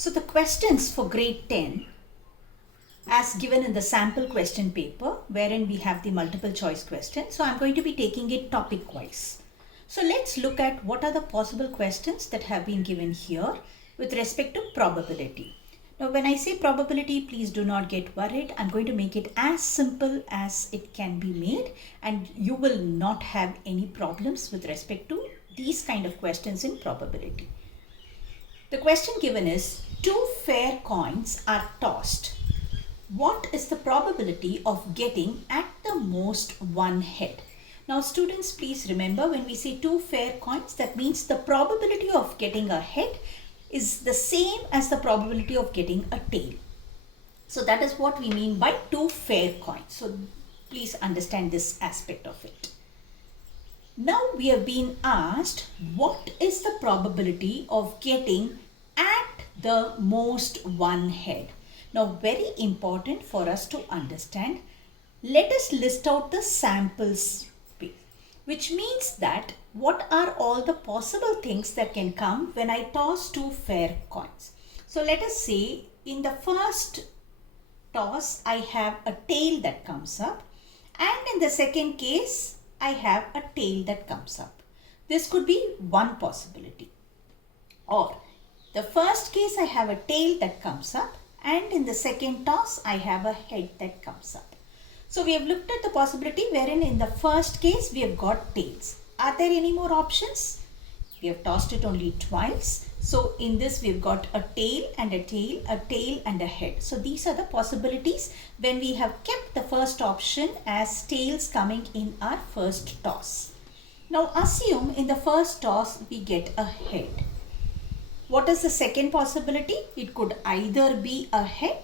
So the questions for grade 10 as given in the sample question paper wherein we have the multiple choice question. So I'm going to be taking it topic wise. So let's look at what are the possible questions that have been given here with respect to probability. Now when I say probability, please do not get worried. I'm going to make it as simple as it can be made and you will not have any problems with respect to these kind of questions in probability. The question given is two fair coins are tossed. What is the probability of getting at the most one head? Now students, please remember when we say two fair coins, that means the probability of getting a head is the same as the probability of getting a tail. So that is what we mean by two fair coins. So please understand this aspect of it. Now we have been asked what is the probability of getting at the most one head. Now very important for us to understand, let us list out the sample space, which means that what are all the possible things that can come when I toss two fair coins. So let us say in the first toss I have a tail that comes up, and in the second case I have a tail that comes up. This could be one possibility. Or the first case I have a tail that comes up, and in the second toss I have a head that comes up. So we have looked at the possibility wherein in the first case we have got tails. Are there any more options? We have tossed it only twice. So in this we've got a tail and a tail, a tail and a head. So these are the possibilities when we have kept the first option as tails coming in our first toss. Now assume in the first toss we get a head. What is the second possibility? It could either be a head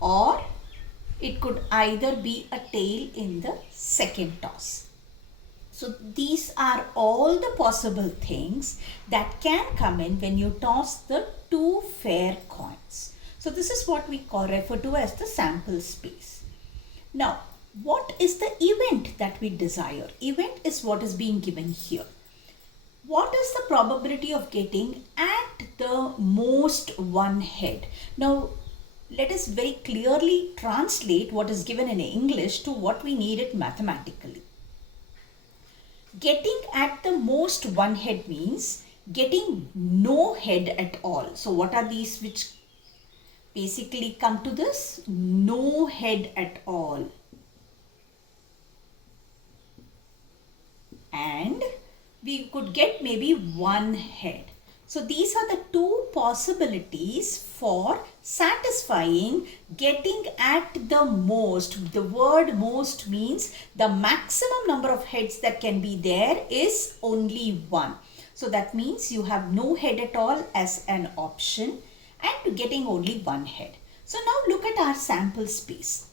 or it could either be a tail in the second toss. So these are all the possible things that can come in when you toss the two fair coins. So this is what we refer to as the sample space. Now, what is the event that we desire? Event is what is being given here. What is the probability of getting at the most one head? Now, let us very clearly translate what is given in English to what we need it mathematically. Getting at the most one head means getting no head at all. So what are these which basically come to this? No head at all. And we could get maybe one head. So these are the two possibilities for satisfying getting at the most. The word most means the maximum number of heads that can be there is only one. So that means you have no head at all as an option and getting only one head. So now look at our sample space.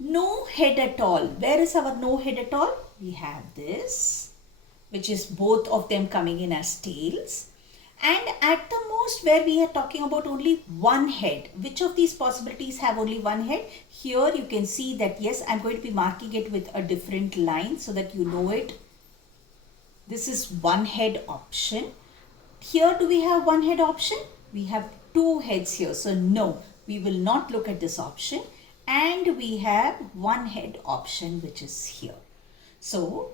No head at all. Where is our no head at all? We have this, which is both of them coming in as tails. And at the most where we are talking about only one head. Which of these possibilities have only one head? Here you can see that yes, I'm going to be marking it with a different line so that you know it. This is one head option. Here do we have one head option? We have two heads here. So no, we will not look at this option. And we have one head option which is here. So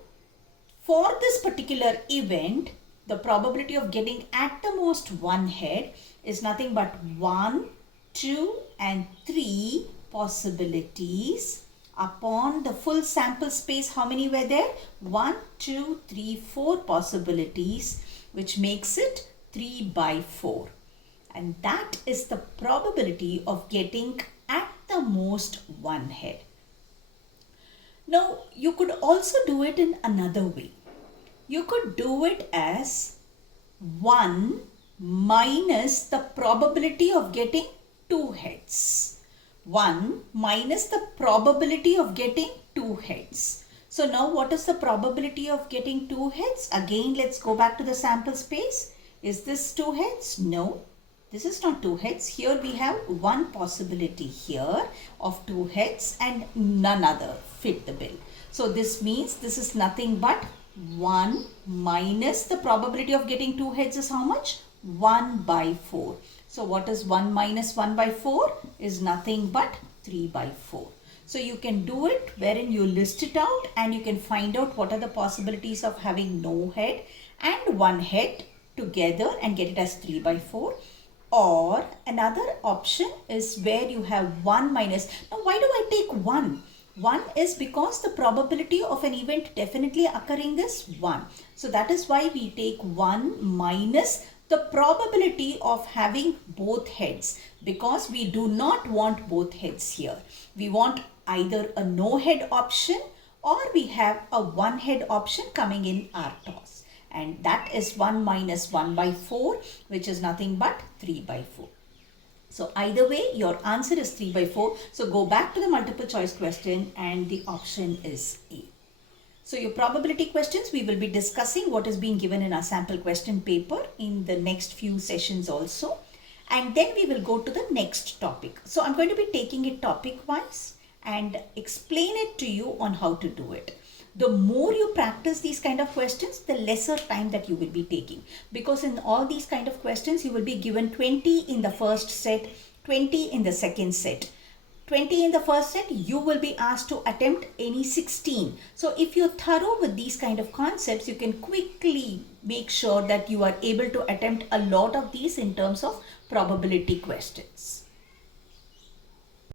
for this particular event, the probability of getting at the most one head is nothing but 1, 2 and 3 possibilities upon the full sample space. How many were there? 1, 2, 3, 4 possibilities, which makes it 3 by 4. And that is the probability of getting at the most one head. Now you could also do it in another way. You could do it as 1 minus the probability of getting two heads. 1 minus the probability of getting two heads. So now what is the probability of getting two heads? Again, let's go back to the sample space. Is this two heads? No, this is not two heads. Here we have one possibility here of two heads and none other fit the bill. So this means this is nothing but 1 minus the probability of getting two heads is how much? 1 by 4. So what is 1 minus 1 by 4? Is nothing but 3 by 4. So you can do it wherein you list it out and you can find out what are the possibilities of having no head and one head together and get it as 3 by 4. Or another option is where you have 1 minus. Now why do I take 1? 1 is because the probability of an event definitely occurring is 1. So that is why we take 1 minus the probability of having both heads, because we do not want both heads here. We want either a no head option or we have a one head option coming in our toss. And that is 1 minus 1 by 4, which is nothing but 3 by 4. So either way, your answer is 3 by 4. So go back to the multiple choice question and the option is A. So your probability questions, we will be discussing what is being given in our sample question paper in the next few sessions also. And then we will go to the next topic. So I'm going to be taking it topic wise and explain it to you on how to do it. The more you practice these kind of questions, the lesser time that you will be taking. Because in all these kind of questions, you will be given 20 in the first set, 20 in the second set. 20 in the first set, you will be asked to attempt any 16. So if you're thorough with these kind of concepts, you can quickly make sure that you are able to attempt a lot of these in terms of probability questions.